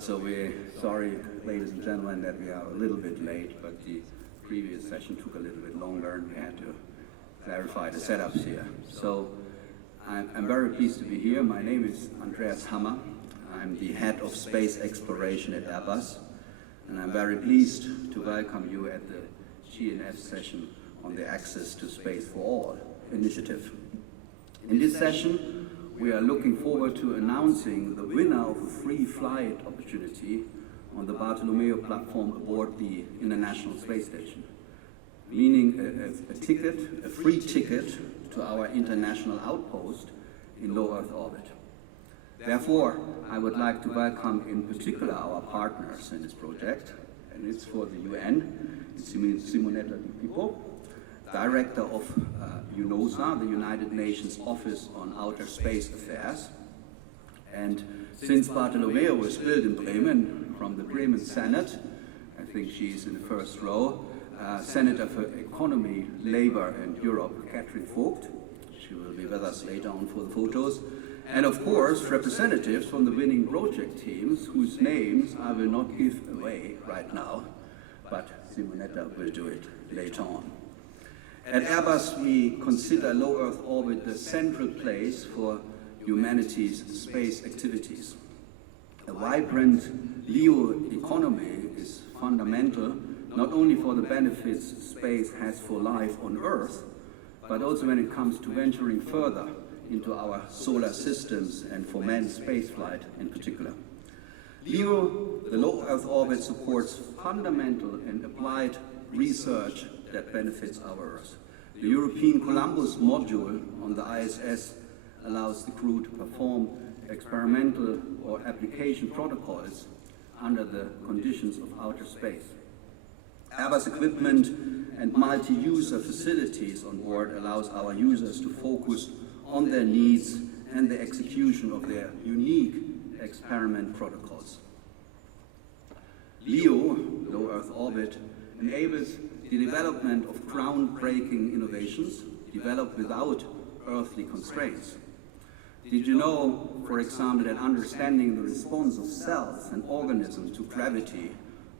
So we're sorry, ladies and gentlemen, that we are a little bit late, but the previous session took a little bit longer and we had to clarify the setups here. So I'm very pleased to be here. My name is Andreas Hammer. I'm the head of space exploration at Airbus, and I'm very pleased to welcome you at the GNF session on the Access to Space for All initiative. In this session, we are looking forward to announcing the winner of a free flight opportunity on the Bartolomeo platform aboard the International Space Station, meaning a free ticket to our international outpost in low Earth orbit. Therefore, I would like to welcome in particular our partners in this project, and it's for the UN. It's Simonetta Di Pippo, Director of UNOOSA, the United Nations Office on Outer Space Affairs. And since Bartolomeo was built in Bremen, from the Bremen Senate, I think she's in the first row, Senator for Economy, Labor and Europe, Catherine Vogt. She will be with us later on for the photos. And of course, representatives from the winning project teams, whose names I will not give away right now, but Simonetta will do it later on. At Airbus, we consider low Earth orbit the central place for humanity's space activities. A vibrant LEO economy is fundamental not only for the benefits space has for life on Earth, but also when it comes to venturing further into our solar systems and for manned spaceflight in particular. LEO, the low Earth orbit, supports fundamental and applied research that benefits our Earth. The European Columbus module on the ISS allows the crew to perform experimental or application protocols under the conditions of outer space. Airbus equipment and multi-user facilities on board allows our users to focus on their needs and the execution of their unique experiment protocols. LEO, low Earth orbit, enables the development of groundbreaking innovations developed without earthly constraints. Did you know, for example, that understanding the response of cells and organisms to gravity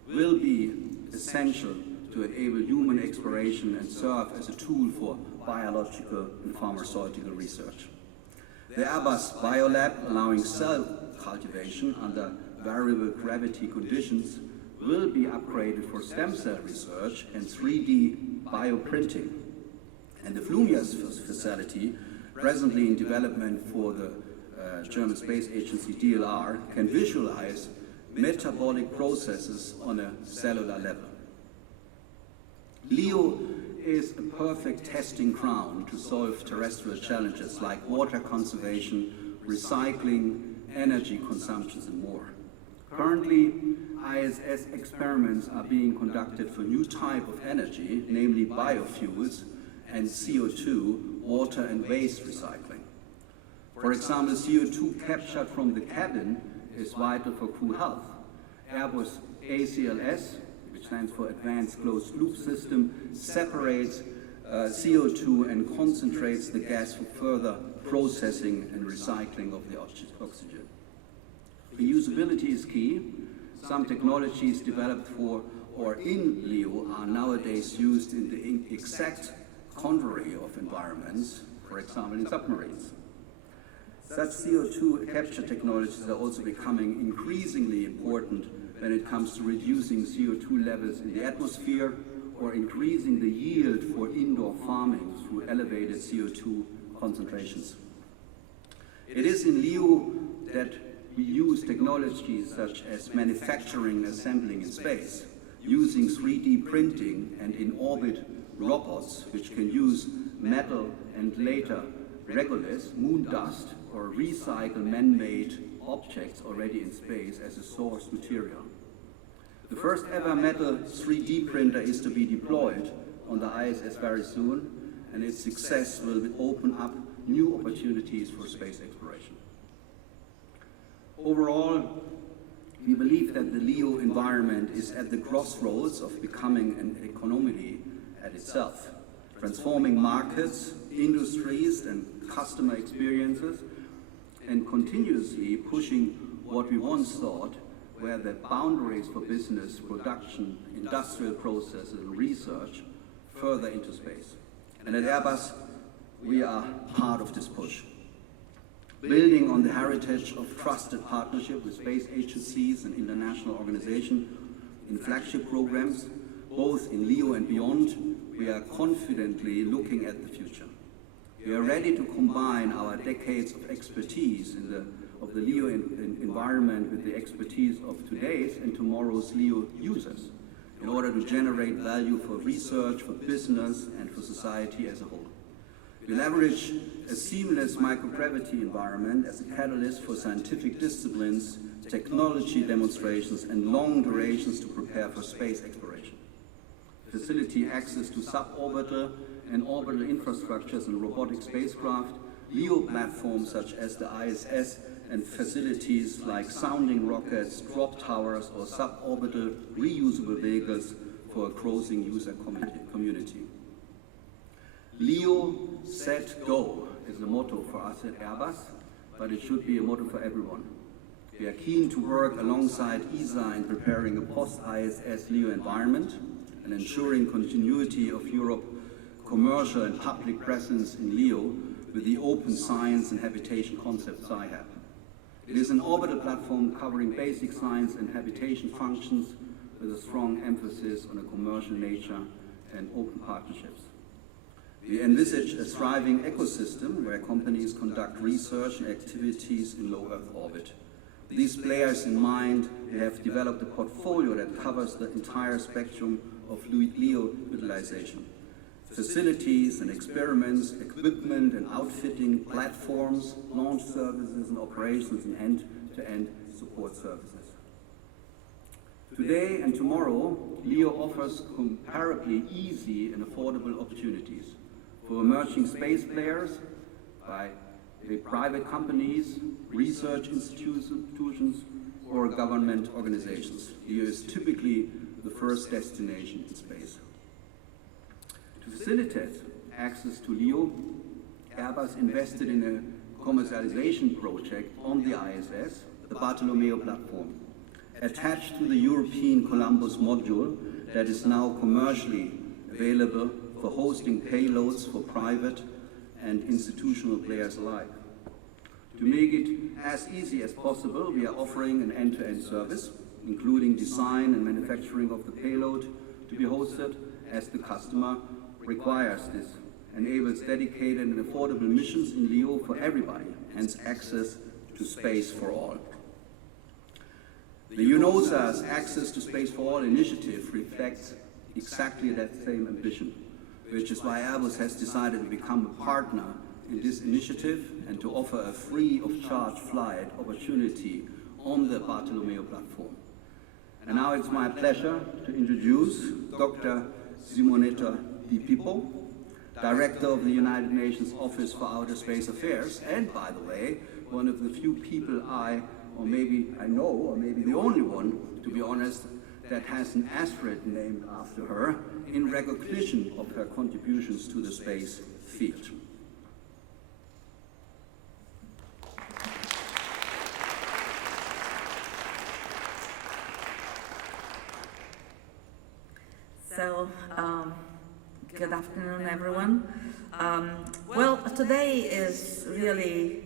will be essential to enable human exploration and serve as a tool for biological and pharmaceutical research? The Airbus Biolab, allowing cell cultivation under variable gravity conditions, will be upgraded for stem cell research and 3D bioprinting. And the Flumias facility, presently in development for the German Space Agency DLR, can visualize metabolic processes on a cellular level. LEO is a perfect testing ground to solve terrestrial challenges like water conservation, recycling, energy consumptions, and more. Currently, ISS experiments are being conducted for new type of energy, namely biofuels and CO2, water and waste recycling. For example, CO2 captured from the cabin is vital for crew health. Airbus ACLS, which stands for Advanced Closed Loop System, separates CO2 and concentrates the gas for further processing and recycling of the oxygen. Reusability is key. Some technologies developed for or in LEO are nowadays used in the exact contrary of environments, for example in submarines. Such CO2 capture technologies are also becoming increasingly important when it comes to reducing CO2 levels in the atmosphere or increasing the yield for indoor farming through elevated CO2 concentrations. It is in LEO that we use technologies such as manufacturing assembling in space, using 3D printing and in-orbit robots which can use metal and later regolith, moon dust, or recycle man-made objects already in space as a source material. The first ever metal 3D printer is to be deployed on the ISS very soon, and its success will open up new opportunities for space exploration. Overall, we believe that the LEO environment is at the crossroads of becoming an economy at itself, transforming markets, industries, and customer experiences, and continuously pushing what we once thought where the boundaries for business, production, industrial processes, and research further into space. And at Airbus, we are part of this push. Building on the heritage of trusted partnership with space agencies and international organizations in flagship programs, both in LEO and beyond, we are confidently looking at the future. We are ready to combine our decades of expertise of the LEO environment with the expertise of today's and tomorrow's LEO users in order to generate value for research, for business, and for society as a whole. We leverage a seamless microgravity environment as a catalyst for scientific disciplines, technology demonstrations, and long durations to prepare for space exploration. Facility access to suborbital and orbital infrastructures and robotic spacecraft, LEO platforms such as the ISS, and facilities like sounding rockets, drop towers, or suborbital reusable vehicles for a growing user community. LEO, Set, Go is the motto for us at Airbus, but it should be a motto for everyone. We are keen to work alongside ESA in preparing a post-ISS LEO environment and ensuring continuity of Europe's commercial and public presence in LEO with the open science and habitation concept SciHab. It is an orbital platform covering basic science and habitation functions with a strong emphasis on a commercial nature and open partnerships. We envisage a thriving ecosystem where companies conduct research and activities in low Earth orbit. With these players in mind, we have developed a portfolio that covers the entire spectrum of LEO utilization. Facilities and experiments, equipment and outfitting, platforms, launch services and operations, and end-to-end support services. Today and tomorrow, LEO offers comparably easy and affordable opportunities for emerging space players by private companies, research institutions, or government organizations. LEO is typically the first destination in space. To facilitate access to LEO, Airbus invested in a commercialization project on the ISS, the Bartolomeo platform, attached to the European Columbus module that is now commercially available for hosting payloads for private and institutional players alike. To make it as easy as possible, we are offering an end-to-end service, including design and manufacturing of the payload to be hosted as the customer requires. This enables dedicated and affordable missions in LEO for everybody, hence access to space for all. The UNOOSA's Access to Space for All initiative reflects exactly that same ambition, which is why Airbus has decided to become a partner in this initiative and to offer a free of charge flight opportunity on the Bartolomeo platform. And now it's my pleasure to introduce Dr. Simonetta Di Pippo, Director of the United Nations Office for Outer Space Affairs, and by the way, one of the few people I know, or maybe the only one, to be honest, that has an asteroid named after her in recognition of her contributions to the space field. So, good afternoon, everyone. Well, today is really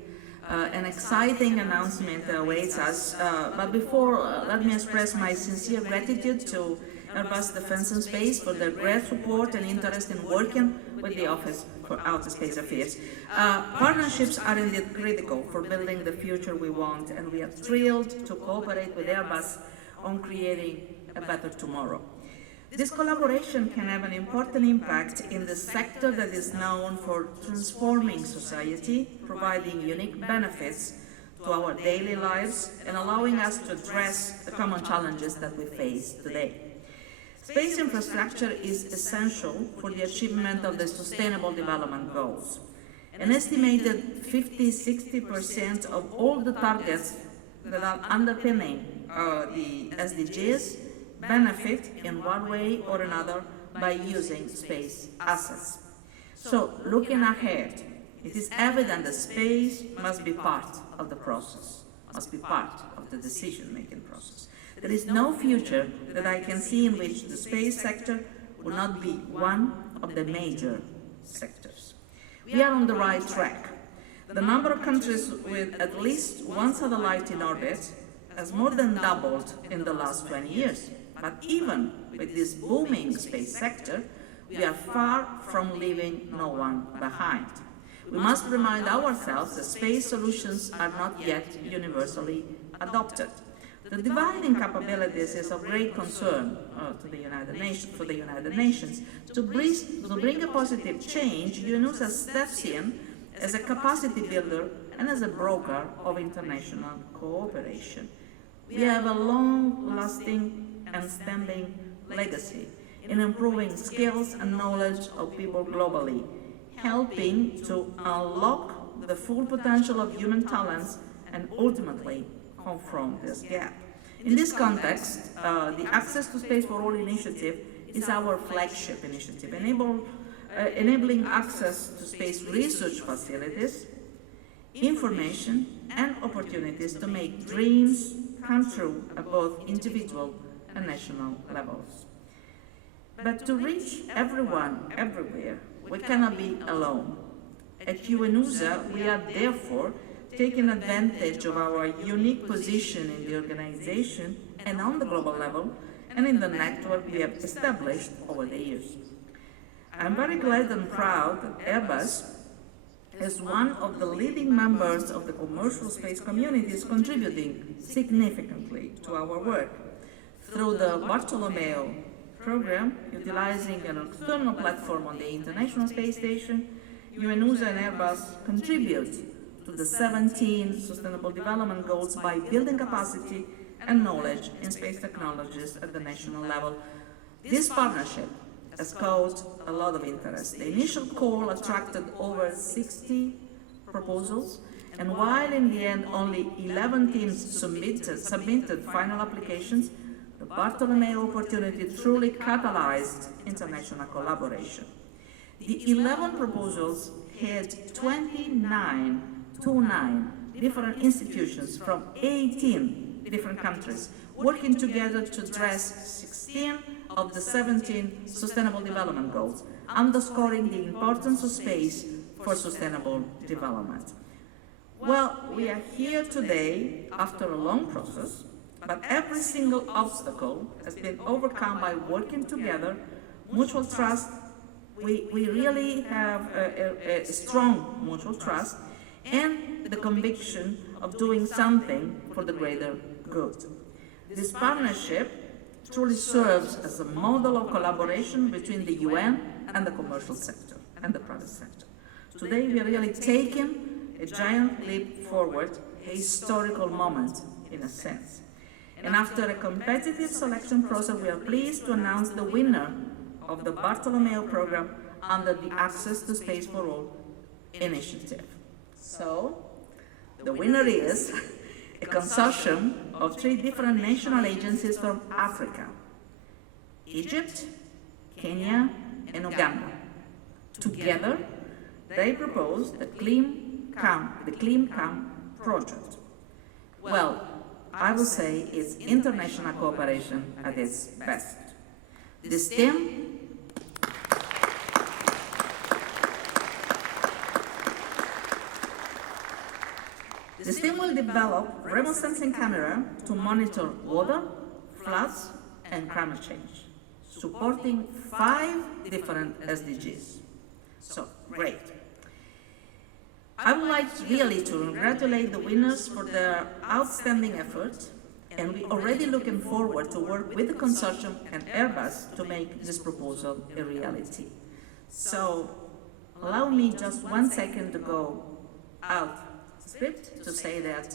an exciting announcement that awaits us. But before, let me express my sincere gratitude to Airbus Defence and Space for their great support and interest in working with the Office for Outer Space Affairs. Partnerships are indeed critical for building the future we want, and we are thrilled to cooperate with Airbus on creating a better tomorrow. This collaboration can have an important impact in the sector that is known for transforming society, providing unique benefits to our daily lives, and allowing us to address the common challenges that we face today. Space infrastructure is essential for the achievement of the Sustainable Development Goals. An estimated 50–60% of all the targets that are underpinning the SDGs benefit in one way or another by using space assets. So, looking ahead, it is evident that space must be part of the process, must be part of the decision-making process. There is no future that I can see in which the space sector will not be one of the major sectors. We are on the right track. The number of countries with at least one satellite in orbit has more than doubled in the last 20 years. But even with this booming space sector, we are far from leaving no one behind. We must remind ourselves that space solutions are not yet universally adopted. The dividing capabilities is of great concern for the United Nations. To bring a positive change, UNOOSA steps in as a capacity builder and as a broker of international cooperation. We have a long-lasting and standing legacy in improving skills and knowledge of people globally, helping to unlock the full potential of human talents and ultimately confront this gap. In this context, the Access to Space for All initiative is our flagship initiative, enabling access to space research facilities, information, and opportunities to make dreams come true at both individual and national levels. But to reach everyone, everywhere, we cannot be alone. At UNOOSA, we are therefore taking advantage of our unique position in the organization and on the global level and in the network we have established over the years. I'm very glad and proud that Airbus, as one of the leading members of the commercial space community, is contributing significantly to our work. Through the Bartolomeo program, utilizing an external platform on the International Space Station, UNOOSA and Airbus contribute to the 17 Sustainable Development Goals by building capacity and knowledge in space technologies at the national level. This partnership has caused a lot of interest. The initial call attracted over 60 proposals, and while in the end only 11 teams submitted final applications, the Bartolomeo opportunity truly catalyzed international collaboration. The 11 proposals had 29 different institutions from 18 different countries working together to address 16 of the 17 Sustainable Development Goals, underscoring the importance of space for sustainable development. Well, we are here today after a long process, but every single obstacle has been overcome by working together, mutual trust. We really have a strong mutual trust and the conviction of doing something for the greater good. This partnership truly serves as a model of collaboration between the UN and the commercial sector and the private sector. Today we are really taking a giant leap forward, a historical moment in a sense. And after a competitive selection process, we are pleased to announce the winner of the Bartolomeo program under the Access to Space for All initiative. So, the winner is a consortium of 3 different national agencies from Africa: Egypt, Kenya, and Uganda. Together, they proposed the CleanCam project. Well, I would say it's international cooperation at its best. This team will develop remote sensing camera to monitor water, floods, and climate change, supporting 5 different SDGs. So, great. I would like really to congratulate the winners for their outstanding efforts, and we're already looking forward to work with the consortium and Airbus to make this proposal a reality. So, allow me just 1 second to go out script to say that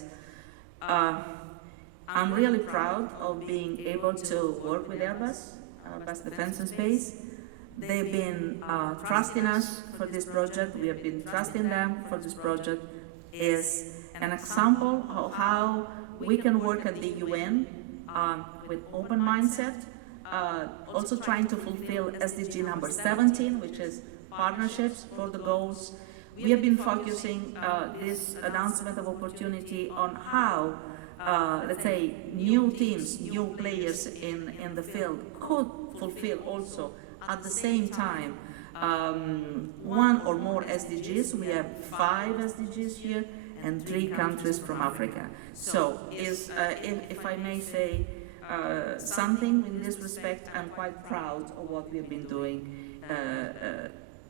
I'm really proud of being able to work with Airbus, Airbus Defence and Space. They've been trusting us for this project. We have been trusting them for this project. Is an example of how we can work at the UN with open mindset, also trying to fulfill SDG number 17, which is partnerships for the goals. We have been focusing this announcement of opportunity on how let's say, new teams, new players in the field could fulfill also at the same time one or more SDGs. We have 5 SDGs here and 3 countries from Africa. So if I may say something in this respect, I'm quite proud of what we've been doing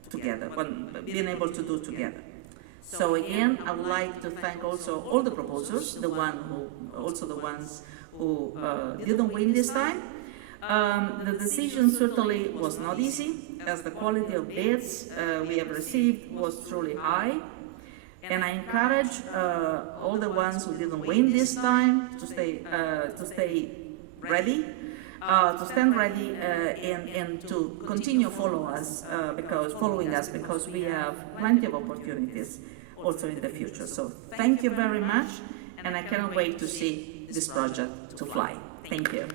together, being able to do together. So again, I would like to thank also all the proposers, the ones who didn't win this time. The decision certainly was not easy, as the quality of bids we have received was truly high. And I encourage all the ones who didn't win this time to stay ready, to stand ready and to continue following us because we have plenty of opportunities also in the future. So thank you very much, and I cannot wait to see this project to fly. Thank you.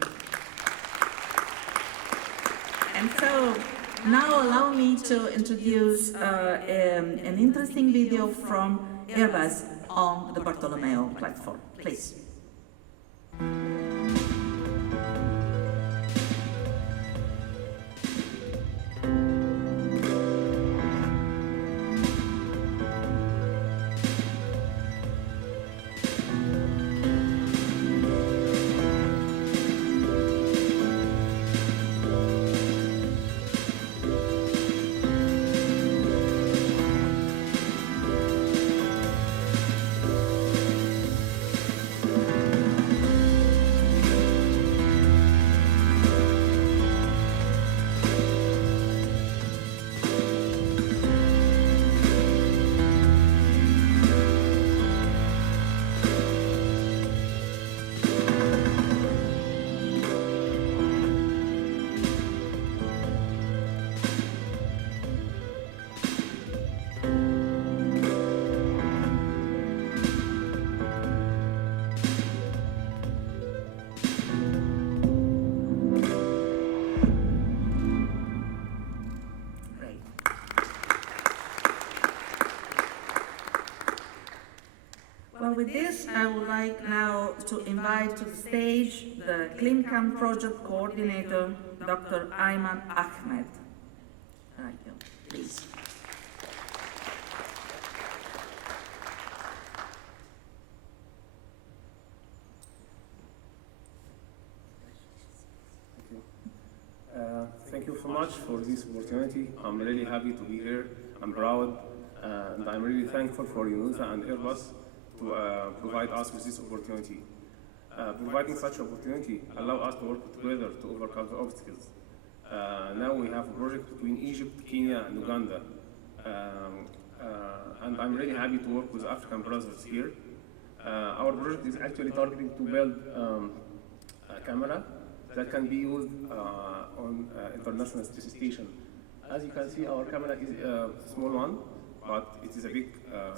And so now allow me to introduce an interesting video from Airbus on the Bartolomeo platform, please. With this, I would like now to invite to the stage the CleanCam project coordinator, Dr. Ayman Ahmed. Thank you. Please. Thank you so much for this opportunity. I'm really happy to be here. I'm proud, and I'm really thankful for UNOOSA and Airbus to provide us with this opportunity. Providing such opportunity allow us to work together to overcome the obstacles. Now we have a project between Egypt, Kenya, and Uganda. And I'm really happy to work with African brothers here. Our project is actually targeting to build a camera that can be used on International Space Station. As you can see, our camera is a small one, but it is a big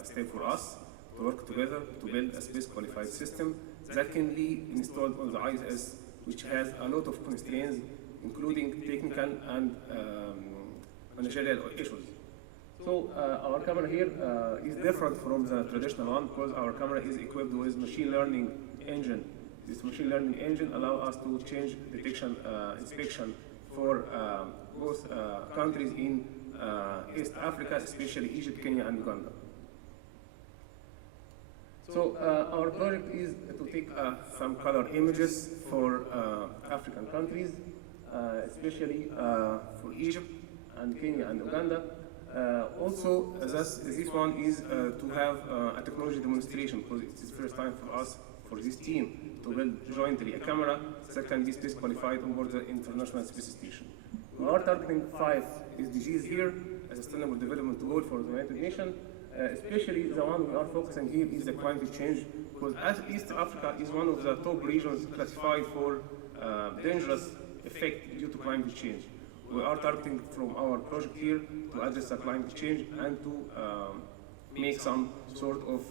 step for us to work together to build a space-qualified system that can be installed on the ISS, which has a lot of constraints, including technical and managerial issues. So our camera here is different from the traditional one because our camera is equipped with machine learning engine. This machine learning engine allows us to change detection inspection for both countries in East Africa, especially Egypt, Kenya, and Uganda. So our project is to take some color images for African countries, especially for Egypt and Kenya and Uganda. Also, this one is to have a technology demonstration because it's the first time for us, for this team, to build jointly a camera that can be space qualified on board the International Space Station. We are targeting 5 SDGs here as a sustainable development goal for the United Nations. Especially the one we are focusing here is the climate change, because as East Africa is one of the top regions classified for dangerous effect due to climate change. We are targeting from our project here to address the climate change and to make some sort of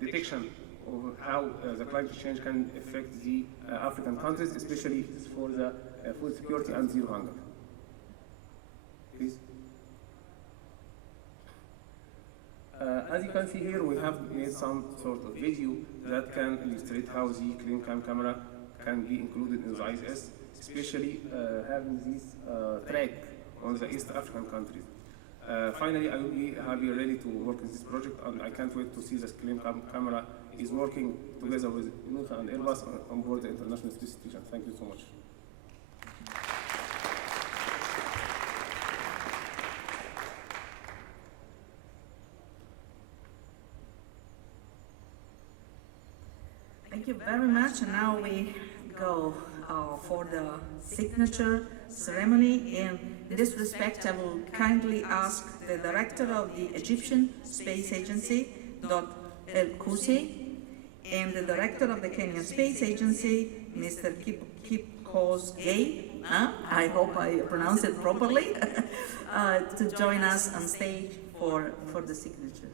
detection of how the climate change can affect the African countries, especially for the food security and zero hunger. Please. As you can see here, we have made some sort of video that can illustrate how the CleanCam camera can be included in the ISS, especially having this track on the East African countries. Finally, I will be happy ready to work in this project, and I can't wait to see the CleanCam camera is working together with UNOOSA and Airbus on board the International Space Station. Thank you so much. Thank you very much. And now we go for the signature ceremony. In this respect, I will kindly ask the director of the Egyptian Space Agency, Dr. El Kousi, and the director of the Kenyan Space Agency, Mr. Kipkos Gay, I hope I pronounced it properly, to join us on stage for the signature.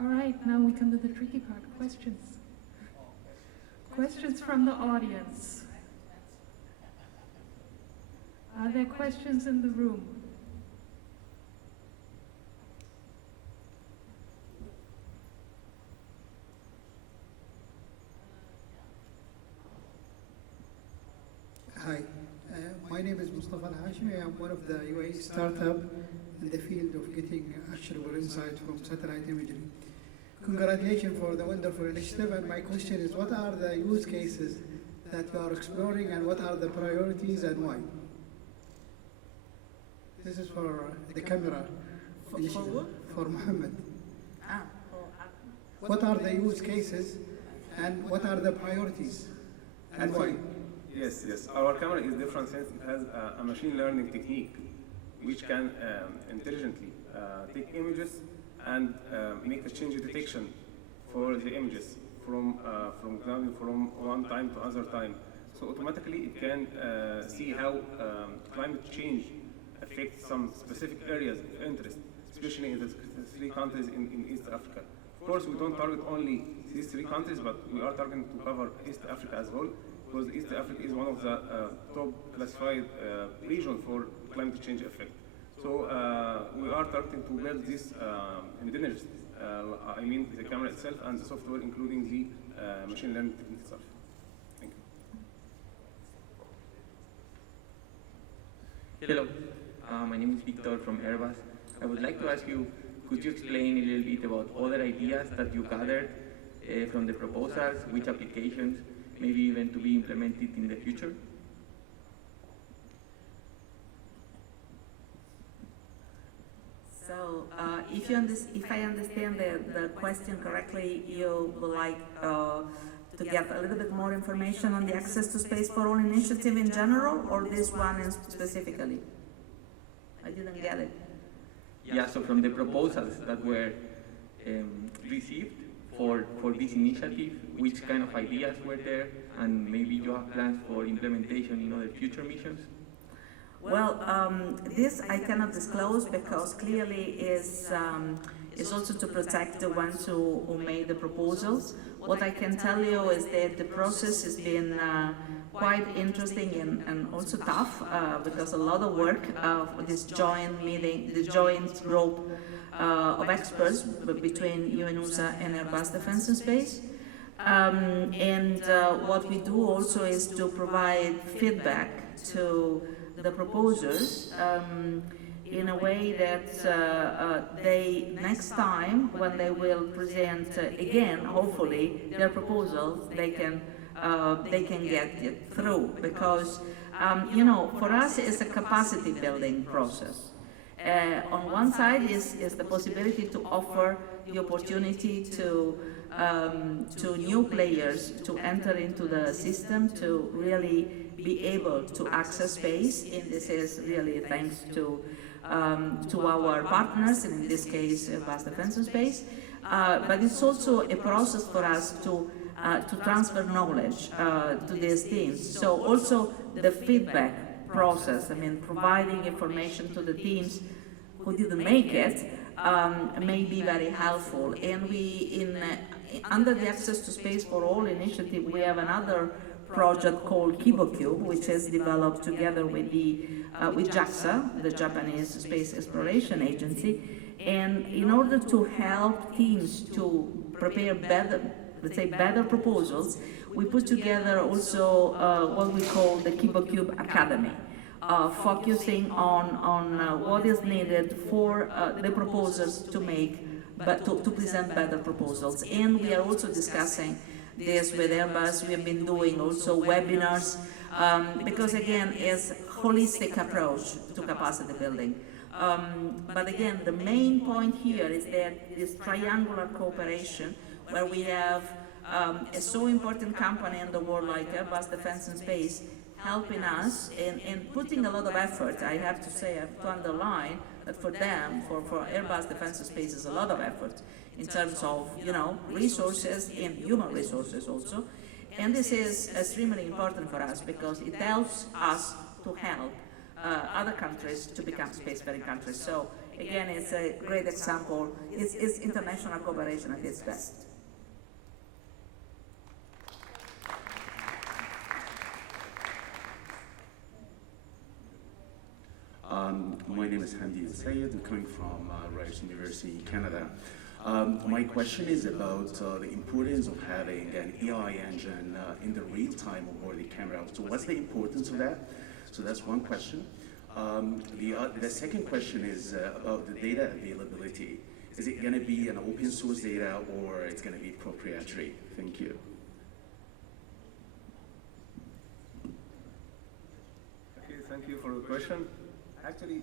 All right, now we come to the tricky part, questions. Questions from the audience. Are there questions in the room? Hi, my name is Mustafa Al-Hashimi. I'm one of the UAE startup in the field of getting actionable insight from satellite imagery. Congratulations for the wonderful initiative, and my question is, what are the use cases that you are exploring, and what are the priorities and why? This is for the camera initiative, for Mohammed. What are the use cases, and what are the priorities, and why? Yes, yes. Our camera is different since it has a machine learning technique which can intelligently take images and make a change detection for the images from one time to other time. So automatically it can see how climate change affects some specific areas of interest, especially in the 3 countries in East Africa. Of course, we don't target only these 3 countries, but we are targeting to cover East Africa as well, because East Africa is one of the top classified regions for climate change effect. So we are targeting to build this intelligence, I mean the camera itself and the software, including the machine learning technique itself. Thank you. Hello, my name is Victor from Airbus. I would like to ask you, could you explain a little bit about other ideas that you gathered from the proposals, which applications, maybe even to be implemented in the future? So, if I understand the question correctly, you would like to get a little bit more information on the Access to Space for All initiative in general, or this one specifically? I didn't get it. Yeah, so from the proposals that were received for this initiative, which kind of ideas were there, and maybe you have plans for implementation in other future missions? Well, this I cannot disclose because clearly is also to protect the ones who made the proposals. What I can tell you is that the process has been quite interesting and also tough because a lot of work for this joint meeting, the joint group of experts between UNOOSA and Airbus Defence and Space. What we do also is to provide feedback to the proposers in a way that they, next time when they will present again, hopefully, their proposals, they can get it through, because you know, for us it's a capacity building process. On one side is the possibility to offer the opportunity to new players to enter into the system, to really be able to access space, and this is really thanks to our partners, and in this case Airbus Defence and Space. But it's also a process for us to transfer knowledge to these teams. So also the feedback process, I mean, providing information to the teams who didn't make it may be very helpful. And we, under the Access to Space for All initiative, we have another project called KiboCube, which is developed together with JAXA, the Japanese Space Exploration Agency. And in order to help teams to prepare better, let's say better proposals, we put together also what we call the KiboCube Academy, focusing on what is needed for the proposals to make, but to present better proposals. And we are also discussing this with Airbus. We have been doing also webinars, because again, it's a holistic approach to capacity building. But again, the main point here is that this triangular cooperation, where we have a so important company in the world like Airbus Defence and Space helping us and putting a lot of effort. I have to say, I have to underline that for them, for Airbus Defence and Space, is a lot of effort in terms of, you know, resources and human resources also. And this is extremely important for us because it helps us to help other countries to become spacefaring countries. So again, it's a great example. It's international cooperation at its best. My name is Hamdi Sayed. I'm coming from Rice University in Canada. My question is about the importance of having an AI engine in the real time aboard the camera. So what's the importance of that? So that's one question. The second question is about the data availability. Is it going to be an open source data or it's going to be proprietary? Thank you. Okay, thank you for the question. Actually,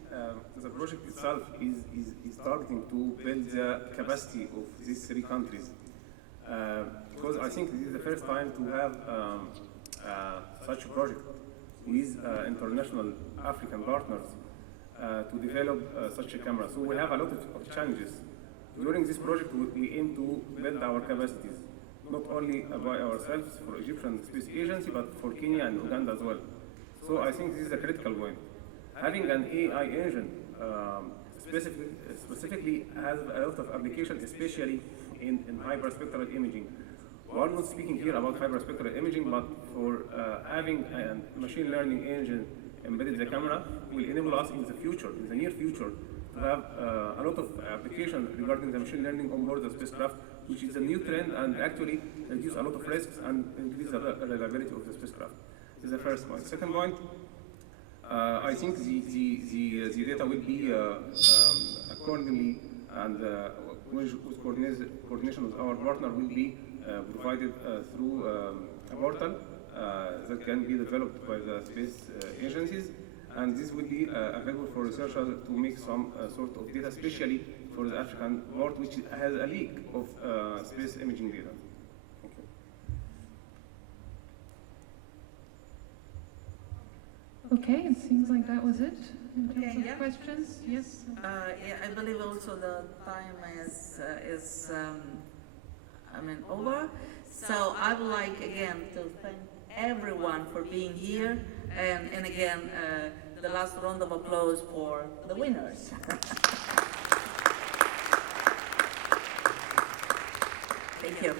the project itself is targeting to build the capacity of these 3 countries. Because I think this is the first time to have such a project with international African partners to develop such a camera. So we have a lot of challenges. During this project, we aim to build our capacities, not only by ourselves for Egyptian Space Agency, but for Kenya and Uganda as well. So I think this is a critical point. Having an AI engine specifically has a lot of applications, especially in hyperspectral imaging. We're not speaking here about hyperspectral imaging, but for having a machine learning engine embedded in the camera will enable us in the future, in the near future, to have a lot of applications regarding the machine learning on board the spacecraft, which is a new trend and actually reduce a lot of risks and increase the reliability of the spacecraft. This is the first point. Second point, I think the data will be accordingly and with coordination with our partner will be provided through a portal that can be developed by the space agencies, and this will be available for researchers to make some sort of data, especially for the African part, which has a leak of space imaging data. Thank you. Okay, it seems like that was it in terms Okay, of yeah. questions. Yes. Yeah, I believe also the time is over. So I would like again to thank everyone for being here, and again the last round of applause for the winners. Thank you.